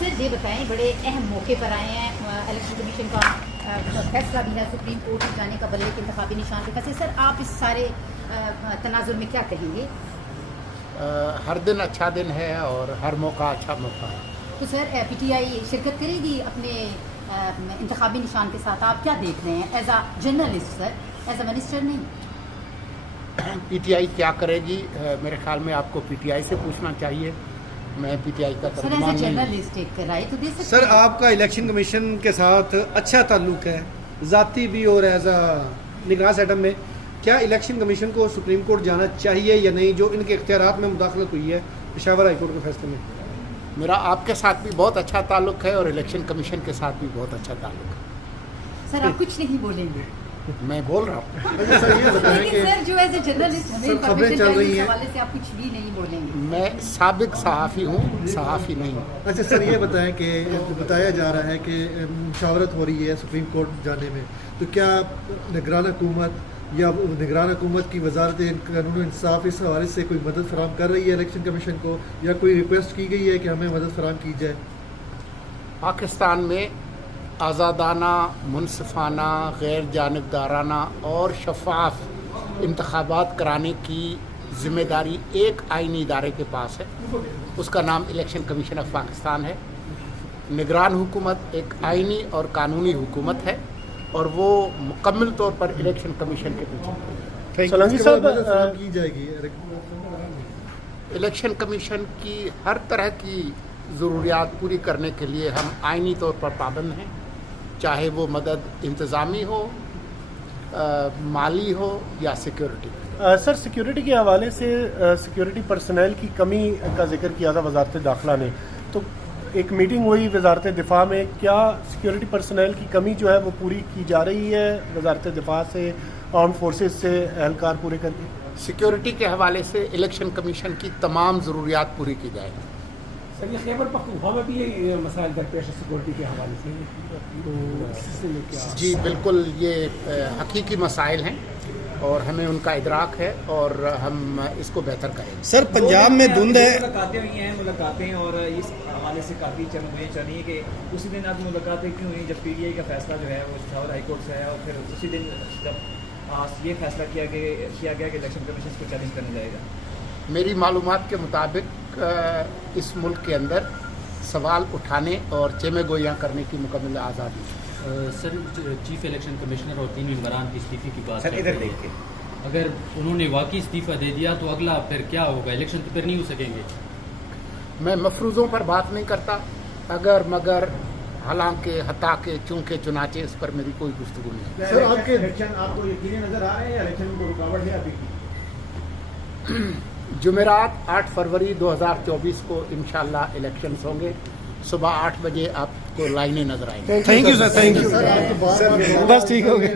Sir ये बताएं, बड़े अहम मौके पर आए हैं, इलेक्शन कमीशन का फैसला भी है सुप्रीम कोर्ट में जाने का, बल्ले के इंतखाबी निशान के फैसले। सर आप इस सारे तनाजुर में क्या कहेंगे? हर दिन अच्छा दिन है और हर मौका अच्छा मौका है। तो सर पीटीआई शिरकत करेगी अपने इंतखाबी निशान के साथ? आप क्या देख रहे हैं as a journalist sir, as a minister नहीं? पीटीआई क्या करेगी, मेरे ख्याल में आपको पीटीआई से पूछना चाहिए। मैं पीटीआई का सर एज तर्जुमान अ नहीं हूं। जर्नलिस्ट एक राय तो दे सकते सर हैं। आपका इलेक्शन कमीशन के साथ अच्छा ताल्लुक है, ज़ाती भी और एज अ निगरान सेटअप में, क्या इलेक्शन कमीशन को सुप्रीम कोर्ट जाना चाहिए या नहीं, जो इनके इख्तियारात में मुदाखलत हुई है पेशावर हाई कोर्ट के फैसले में? मेरा आपके साथ भी बहुत अच्छा ताल्लुक है और इलेक्शन कमीशन के साथ भी बहुत अच्छा ताल्लुक है। सर आप कुछ नहीं बोलेंगे? मैं बोल रहा हूँ। अच्छा सर ये बताएं लेकिन कि सर जो एज ए जर्नलिस्ट हमें सर, खबरें इन्फॉर्मेशन चल चाहिए, रही इस हैं। हवाले से आप कुछ भी नहीं बोलेंगे? मैं साबिक सहाफ़ी हूँ, सहाफ़ी नहीं हूँ। अच्छा सर ये बताएं कि बताया जा रहा है कि मुशावरत हो रही है सुप्रीम कोर्ट जाने में, तो क्या निगरान हुकूमत या निगरान हुकूमत की वजारत कानून इंसाफ इस हवाले से कोई मदद फराहम कर रही है इलेक्शन कमीशन को, या कोई रिक्वेस्ट की गई है कि हमें मदद फराहम की जाए? पाकिस्तान में आज़ादाना, मुनसिफाना, गैर जानिबदाराना और शफाफ इंतखाबात कराने की ज़िम्मेदारी एक आइनी इदारे के पास है। उसका नाम इलेक्शन कमीशन ऑफ पाकिस्तान है। निगरान हुकूमत एक आइनी और कानूनी हुकूमत है और वो मुकम्मल तौर पर इलेक्शन कमीशन के पीछे। सोलंकी साहब मदद फराहम की जाएगी? इलेक्शन कमीशन की हर तरह की ज़रूरियात पूरी करने के लिए हम आइनी तौर पर पाबंद हैं, चाहे वो मदद इंतज़ामी हो, माली हो या सिक्योरिटी। सर सिक्योरिटी के हवाले से सिक्योरिटी पर्सनल की कमी का जिक्र किया था वजारत दाखिला ने, तो एक मीटिंग हुई वजारत दिफा में, क्या सिक्योरिटी पर्सनल की कमी जो है वो पूरी की जा रही है वजारत दिफा से, आर्म फोर्सेस से एहलकार पूरे करके? सिक्योरिटी के हवाले से इलेक्शन कमीशन की तमाम ज़रूरियात पूरी की जाएगी। सर ये खैबर पख्तूनख्वा में भी ये मसाइल दरपेश है सिक्योरिटी के हवाले से, तो इस सिलसिले में क्या? जी बिल्कुल, ये हकीकी मसाइल हैं और हमें उनका इदराक है और हम इसको बेहतर करेंगे। सर पंजाब में धुंध है, मुलाकातें हुई हैं, मुलाकातें, और इस हवाले से काफ़ी चर्चाएं चल रही है कि उसी दिन आज मुलाकातें क्यों हुई जब पीटीआई का फैसला जो है वो पेशावर हाई कोर्ट से है, और फिर उसी दिन जब ये फैसला किया गया कि इलेक्शन कमीशन को चैलेंज करने जाएगा। मेरी मालूमात के मुताबिक इस मुल्क के अंदर सवाल उठाने और चेमे गोइयाँ करने की मुकम्मल आज़ादी है। सर चीफ इलेक्शन कमिश्नर और 3 मेंबरान की इस्तीफे की बात सर इधर देख के, अगर उन्होंने वाकई इस्तीफा दे दिया तो अगला फिर क्या होगा? इलेक्शन तो फिर नहीं हो सकेंगे। मैं मफरूज़ों पर बात नहीं करता, अगर मगर हालांकि हता के चूंकि चुनाचे, इस पर मेरी कोई गुफ्तगू नहीं है। सर आपके इलेक्शन आपको यकीनी नजर आ रहे हैं या इलेक्शन को रुकावट है अभी? जुमेरात 8 फरवरी 2024 को इंशाल्लाह इलेक्शंस होंगे। सुबह 8 बजे आपको लाइनें नजर आएंगी। Thank you sir, thank you. बस ठीक हो गया।